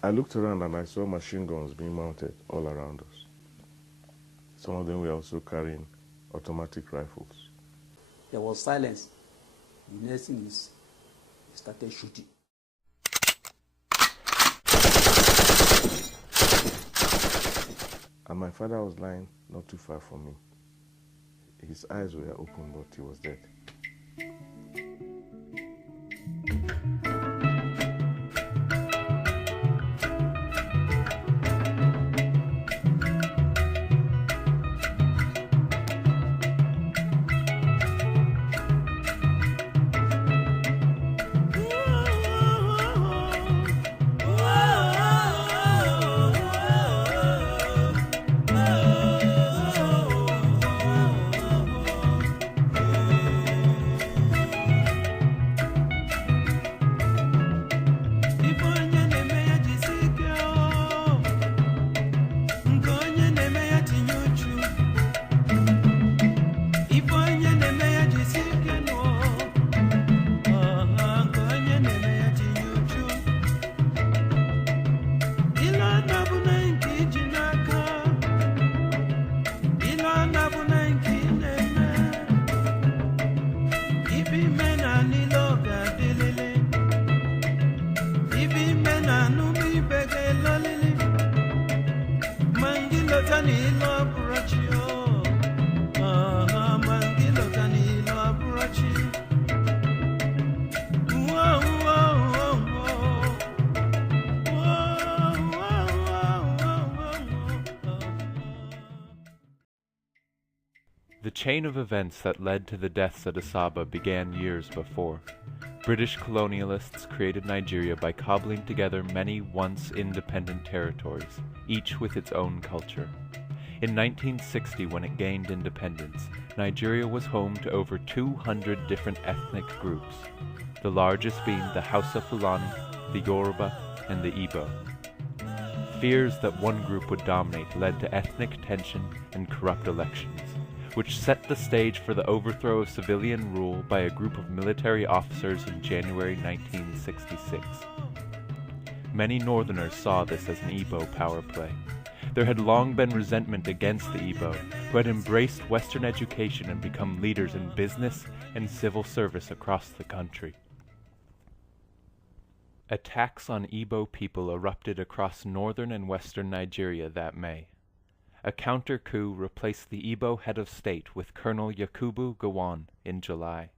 I looked around and I saw machine guns being mounted all around us. Some of them were also carrying automatic rifles. There was silence. The next thing is, they started shooting. And my father was lying not too far from me. His eyes were open, but he was dead. The chain of events that led to the deaths at Asaba began years before. British colonialists created Nigeria by cobbling together many once independent territories, each with its own culture. In 1960, when it gained independence, Nigeria was home to over 200 different ethnic groups, the largest being the Hausa Fulani, the Yoruba, and the Igbo. Fears that one group would dominate led to ethnic tension and corrupt elections, which set the stage for the overthrow of civilian rule by a group of military officers in January 1966. Many Northerners saw this as an Igbo power play. There had long been resentment against the Igbo, who had embraced Western education and become leaders in business and civil service across the country. Attacks on Igbo people erupted across northern and western Nigeria that May. A counter-coup replaced the Igbo head of state with Colonel Yakubu Gowon in July,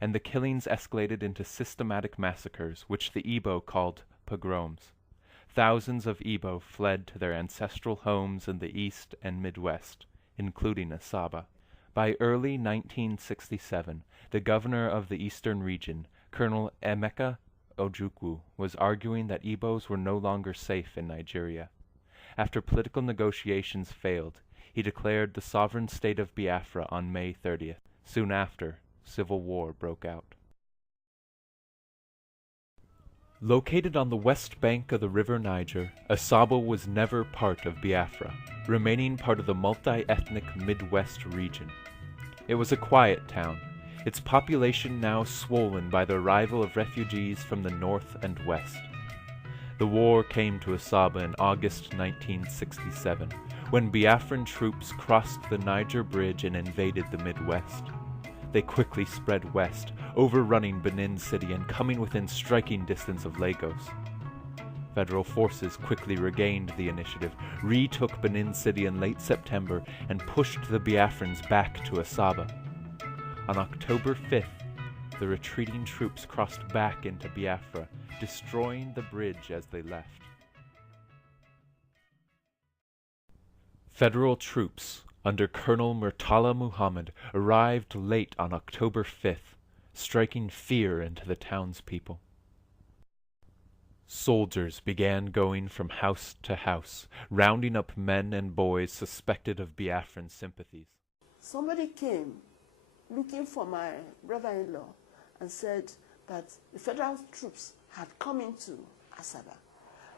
and the killings escalated into systematic massacres, which the Igbo called pogroms. Thousands of Igbo fled to their ancestral homes in the east and Midwest, including Asaba. By early 1967, the governor of the eastern region, Colonel Emeka Ojukwu, was arguing that Igbos were no longer safe in Nigeria. After political negotiations failed, he declared the sovereign state of Biafra on May 30th. Soon after, civil war broke out. Located on the west bank of the river Niger, Asaba was never part of Biafra, remaining part of the multi-ethnic Midwest region. It was a quiet town, its population now swollen by the arrival of refugees from the north and west. The war came to Asaba in August 1967, when Biafran troops crossed the Niger Bridge and invaded the Midwest. They quickly spread west, overrunning Benin City and coming within striking distance of Lagos. Federal forces quickly regained the initiative, retook Benin City in late September, and pushed the Biafrans back to Asaba. On October 5th, the retreating troops crossed back into Biafra, destroying the bridge as they left. Federal troops under Colonel Murtala Muhammad arrived late on October 5th, striking fear into the townspeople. Soldiers began going from house to house, rounding up men and boys suspected of Biafran sympathies. Somebody came looking for my brother-in-law and said that the federal troops had come into Asaba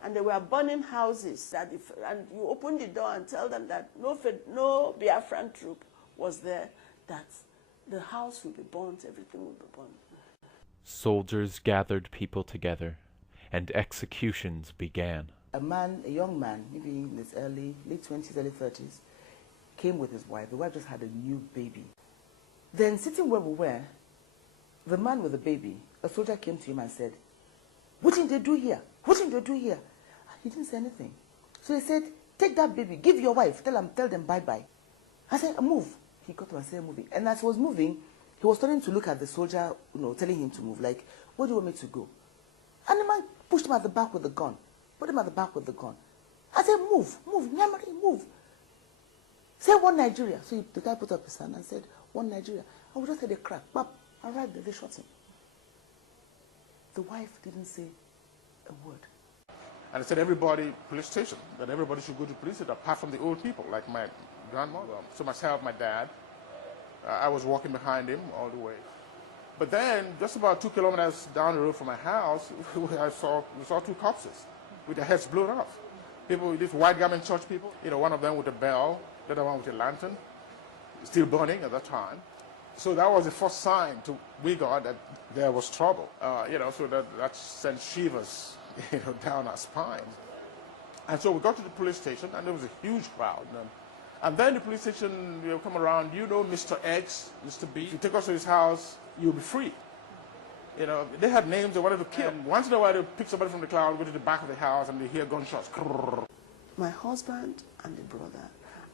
and they were burning houses. And you open the door and tell them that no Biafran troop was there, that the house will be burnt, everything will be burnt. Soldiers gathered people together, and executions began. A young man, maybe in his late 20s, early 30s, came with his wife. The wife just had a new baby. Then sitting where we were, the man with the baby, a soldier came to him and said, "What did they do here? What did they do here?" He didn't say anything. So he said, "Take that baby, give your wife, tell them bye-bye." I said, "Move." He got up and started moving. And as he was moving, he was starting to look at the soldier, telling him to move, like, "Where do you want me to go?" And the man pushed him at the back with the gun. Put him at the back with the gun. I said, "Move, Nyamari, move. Say one Nigeria." So the guy put up his hand and said, "One Nigeria." I would just heard a crack, bap, and right there, they shot him. The wife didn't say a word. And I said, everybody, police station, that everybody should go to police station, apart from the old people, like my grandmother. So myself, my dad, I was walking behind him all the way. But then, just about 2 kilometers down the road from my house, we saw 2 corpses with their heads blown off. People, these white garment church people, one of them with a bell, the other one with a lantern, still burning at that time. So that was the first sign we got that there was trouble. So that sent shivers, down our spines. And so we got to the police station, and there was a huge crowd. And then the police station, come around, Mr. X, Mr. B. If you take us to his house, you'll be free. They had names they wanted to kill. And once in a while, they pick somebody from the crowd, go to the back of the house, and they hear gunshots. My husband and the brother,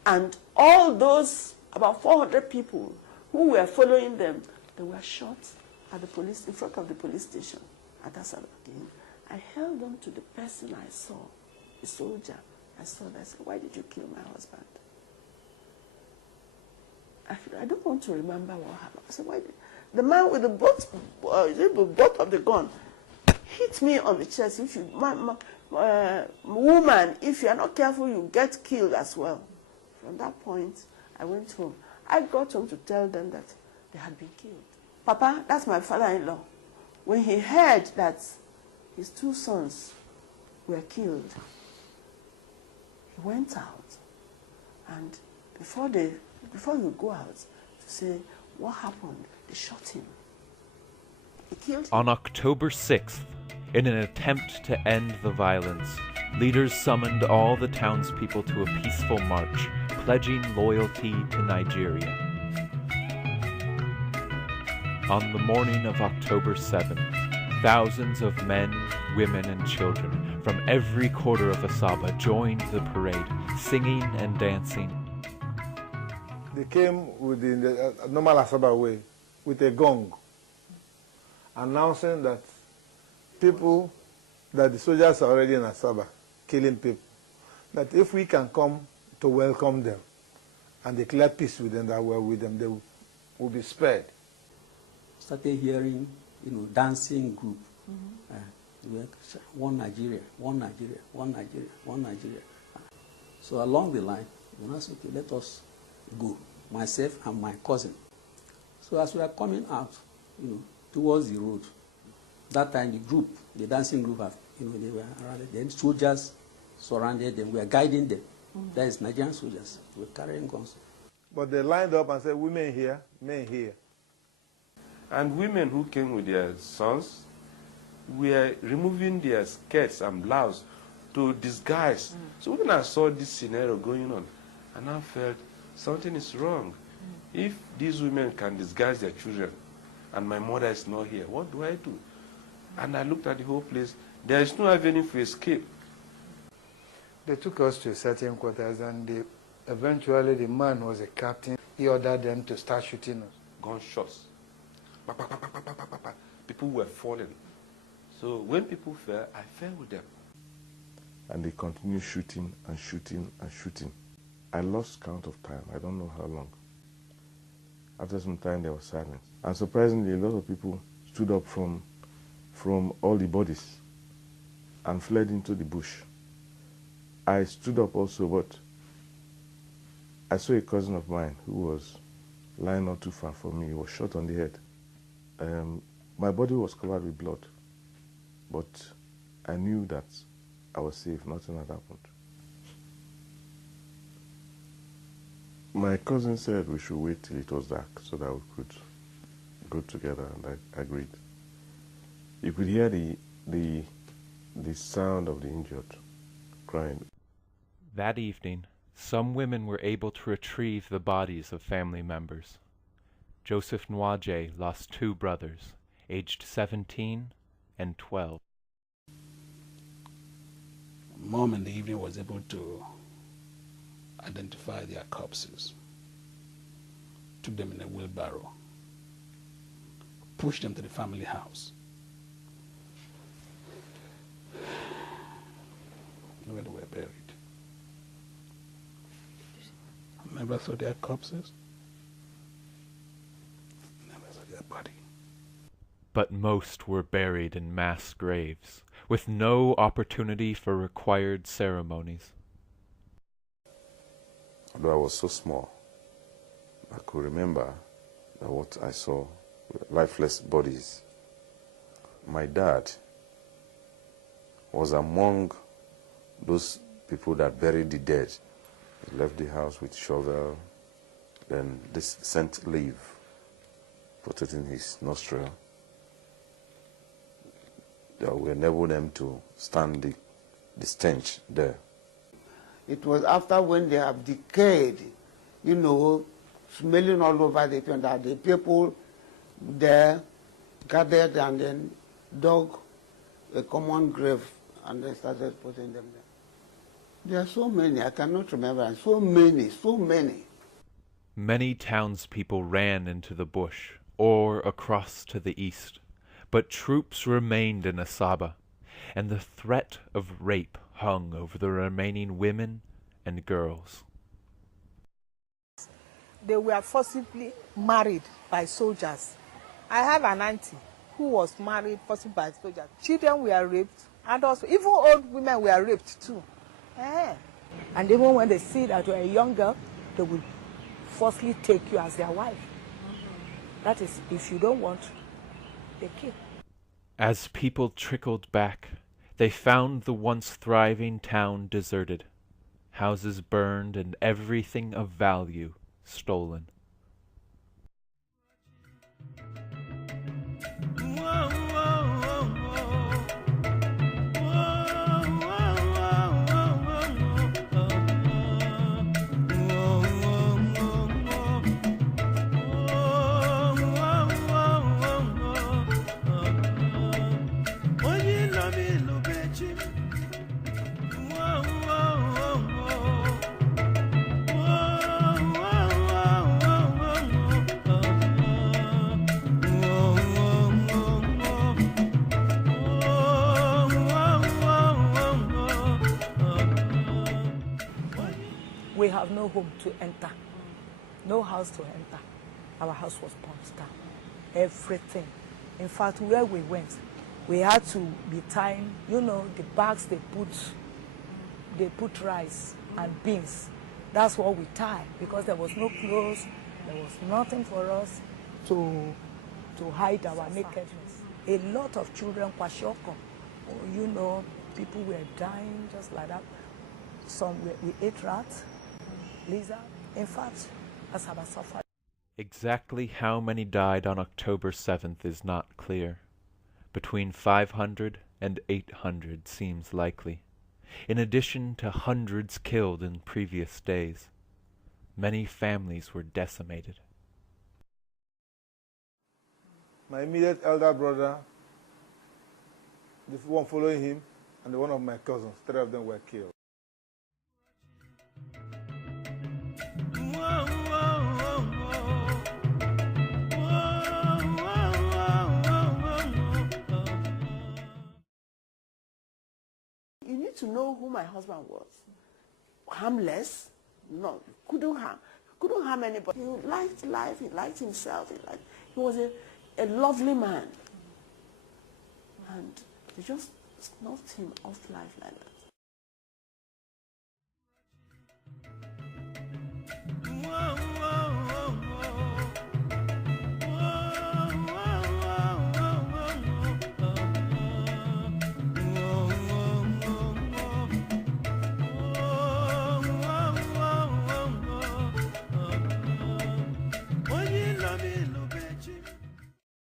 and all those about 400 people who were following them, they were shot at in front of the police station at Asaba. I held on to the person I saw, the soldier. I said, "Why did you kill my husband?" I don't want to remember what happened. I said, "Why did..." The man with the butt of the gun hit me on the chest. If you, woman, if you are not careful, you get killed as well. From that point, I went home. I got home to tell them that they had been killed. Papa, that's my father-in-law. When he heard that his 2 sons were killed, he went out. And before you go out to say, "What happened?" they shot him. They killed him. On October 6th, in an attempt to end the violence, leaders summoned all the townspeople to a peaceful march, pledging loyalty to Nigeria. On the morning of October 7th, thousands of men, women, and children from every quarter of Asaba joined the parade, singing and dancing. They came with the normal Asaba way, with a gong, announcing that the soldiers are already in Asaba, killing people, that if we can come to welcome them and declare peace with them, that we're with them, they will be spared. Started hearing, dancing group. One Nigeria, one Nigeria, one Nigeria, one Nigeria. So along the line, I said, "Okay, let us go," myself and my cousin. So as we are coming out, towards the road, that time the dancing group, they were around. Then soldiers surrounded them. We are guiding them. That is Nigerian soldiers. We were carrying guns. But they lined up and said, "Women here, men here." And women who came with their sons were removing their skirts and blouse to disguise. So when I saw this scenario going on, and I felt something is wrong. If these women can disguise their children, and my mother is not here, what do I do? And I looked at the whole place. There is no avenue for escape. They took us to certain quarters, and eventually the man was a captain. He ordered them to start shooting us. Gunshots. People were falling. So when people fell, I fell with them. And they continued shooting and shooting and shooting. I lost count of time. I don't know how long. After some time, there was silence. And surprisingly, a lot of people stood up from all the bodies and fled into the bush. I stood up also, but I saw a cousin of mine who was lying not too far from me. He was shot on the head. My body was covered with blood, but I knew that I was safe. Nothing had happened. My cousin said we should wait till it was dark so that we could go together, and I agreed. You could hear the sound of the injured crying. That evening, some women were able to retrieve the bodies of family members. Joseph Nwaje lost 2 brothers, aged 17 and 12. Mom in the evening was able to identify their corpses, took them in a wheelbarrow, pushed them to the family house, where they were buried. I never saw their corpses, never saw their body. But most were buried in mass graves, with no opportunity for required ceremonies. Although I was so small, I could remember that what I saw were lifeless bodies. My dad was among those people that buried the dead. He left the house with shovel, then this scent leaf, put it in his nostril. That will enable them to stand the stench there. It was after when they have decayed, you know, smelling all over the place, that the people there gathered and then dug a common grave and then started putting them there. There are so many, I cannot remember, so many, so many. Many townspeople ran into the bush or across to the east, but troops remained in Asaba, and the threat of rape hung over the remaining women and girls. They were forcibly married by soldiers. I have an auntie who was married forcibly by soldiers. Children were raped, and also even old women were raped too. And even when they see that you're a young girl, they will forcibly take you as their wife. That is, if you don't want, they kill. As people trickled back, they found the once thriving town deserted, houses burned and everything of value stolen. We have no home to enter, no house to enter. Our house was burnt down. Everything. In fact, where we went, we had to be tying, you know, the bags they put rice and beans. That's what we tied, because there was no clothes, there was nothing for us to hide our nakedness. A lot of children, kwashoko, you know, people were dying just like that. Some we ate rats, lizard. In fact, Asaba suffered. Exactly how many died on October 7th is not clear. Between 500 and 800 seems likely, in addition to hundreds killed in previous days. Many families were decimated. My immediate elder brother, the one following him, and one of my cousins, 3 of them were killed. You need to know who my husband was. Harmless? No, couldn't harm anybody. He liked life, he liked himself, he was a lovely man. And they just snuffed him off life like that.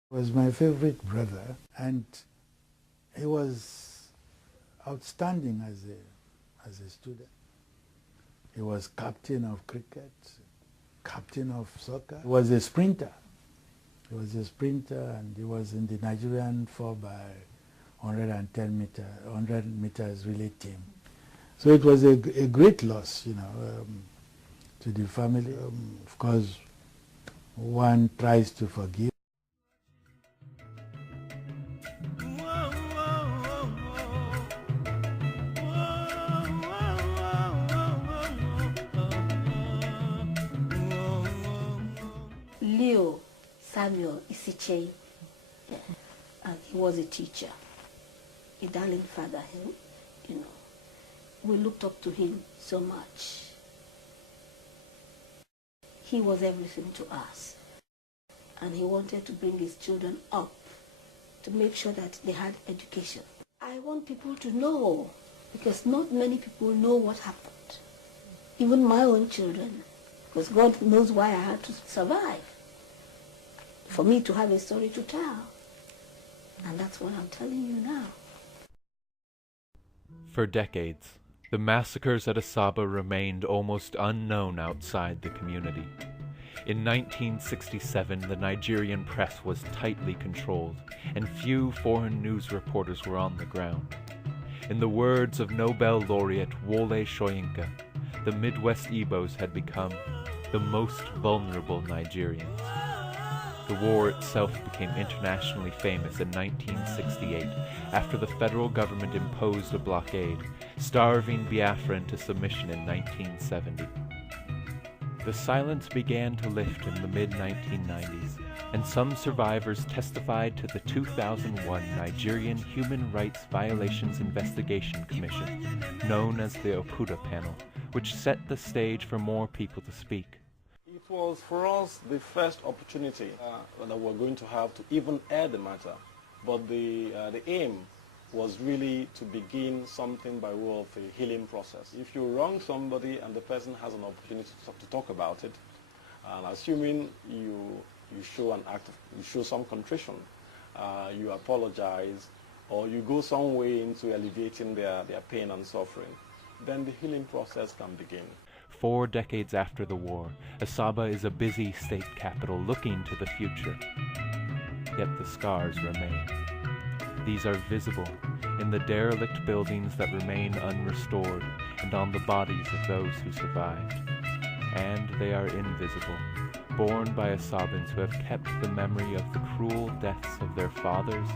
Was my favorite brother, and he was outstanding as a student. He was captain of cricket, captain of soccer. He was a sprinter. He was a sprinter, and he was in the Nigerian 4 by 100 meters relay team. So it was a great loss, you know, to the family. Of course, one tries to forgive. Leo Samuel Isichei, and he was a teacher, a darling father, you know. We looked up to him so much. He was everything to us, and he wanted to bring his children up to make sure that they had education. I want people to know, because not many people know what happened. Even my own children, because God knows why I had to survive, for me to have a story to tell. And that's what I'm telling you now. For decades, the massacres at Asaba remained almost unknown outside the community. In 1967, the Nigerian press was tightly controlled, and few foreign news reporters were on the ground. In the words of Nobel laureate Wole Soyinka, the Midwest Igbos had become the most vulnerable Nigerians. The war itself became internationally famous in 1968 after the federal government imposed a blockade, starving Biafra into submission in 1970. The silence began to lift in the mid-1990s, and some survivors testified to the 2001 Nigerian Human Rights Violations Investigation Commission, known as the Oputa Panel, which set the stage for more people to speak. It was for us the first opportunity that we're going to have to even air the matter, but the aim was really to begin something by way of a healing process. If you wrong somebody and the person has an opportunity to talk about it, and assuming you show an act, you show some contrition, you apologize, or you go some way into alleviating their pain and suffering, then the healing process can begin. 4 decades after the war, Asaba is a busy state capital looking to the future. Yet the scars remain. These are visible in the derelict buildings that remain unrestored and on the bodies of those who survived. And they are invisible, borne by Asabans who have kept the memory of the cruel deaths of their fathers,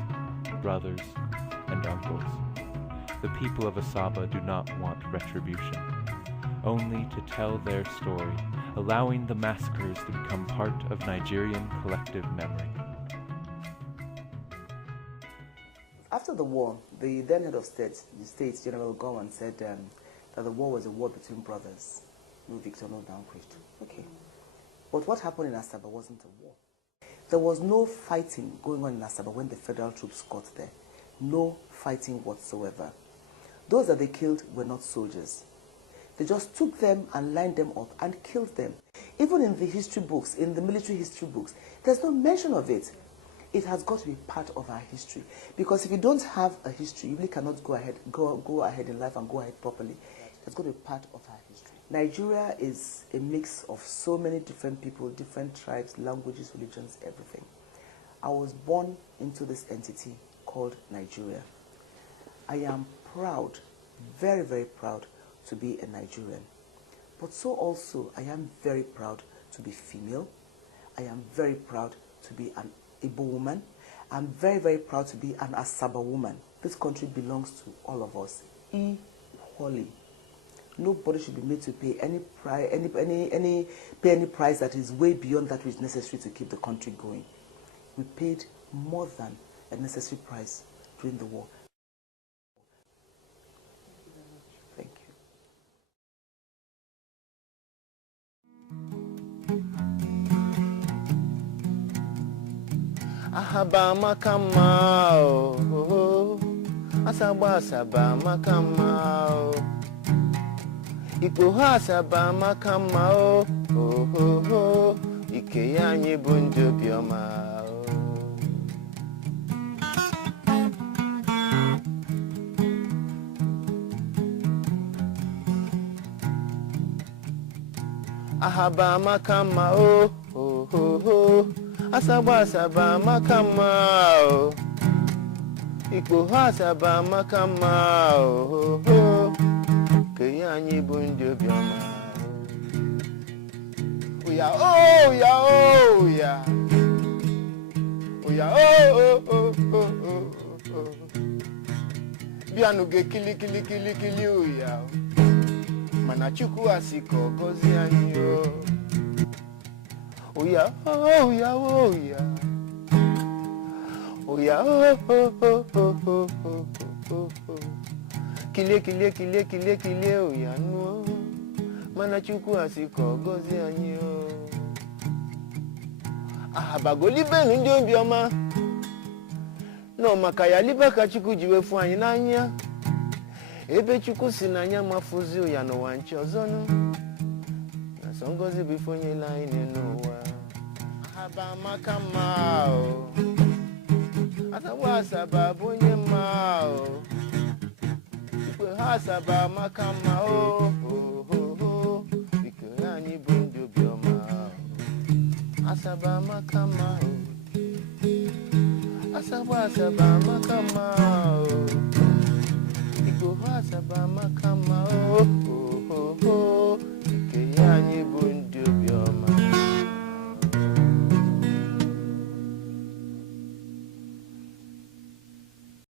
brothers, and uncles. The people of Asaba do not want retribution, only to tell their story, allowing the massacres to become part of Nigerian collective memory. After the war, the then head of state, the state, General Gowan, said that the war was a war between brothers. No victor, no vanquished. Okay. But what happened in Asaba wasn't a war. There was no fighting going on in Asaba when the federal troops got there. No fighting whatsoever. Those that they killed were not soldiers. They just took them and lined them up and killed them. Even in the history books, in the military history books, there's no mention of it. It has got to be part of our history. Because if you don't have a history, you really cannot go ahead in life and go ahead properly. It's got to be part of our history. Nigeria is a mix of so many different people, different tribes, languages, religions, everything. I was born into this entity called Nigeria. I am proud, very, very proud to be a Nigerian. But so also, I am very proud to be female. I am very proud to be an Igbo woman. I'm very, very proud to be an Asaba woman. This country belongs to all of us equally. Nobody should be made to pay any price that is way beyond that which is necessary to keep the country going. We paid more than a necessary price during the war. Thank you. Ahaba makama Asaba asaba makama Ikoha asaba makama Ike yanye bunjo bioma Ahaba makama oh oh oh oh. Asaba asaba makama oh. Ikpo asaba makama oh oh oh. Ke anyi bu ndi obioma. Oya oh ya oh ya. Oya oh oh oh oh oh. Bianu ge kili kili kili kili oya. Mana Chukwu asiko gozi anyi oh. Oya oh ya oh ya. Oya oh oh oh oh oh oh oh. Kile kile kile kile kile oya no. Mana Chukwu asiko gozi anyi oh. Ahabagoli benu ndi obioma. No makaya liba ka Chukwu jiwe fu anyi n'anya. Ebe Chukwu si n'anya mafuzi oya no wanchi ozonu. Na songozi bifonye la ine n'ụwa. Ahaba makama o. Asaba asaba bonye ma o. Ikwe asaba makama o. Ikwe ani bundu bioma o. Asaba makama o. Asaba asaba makama o. Ikwe asaba makama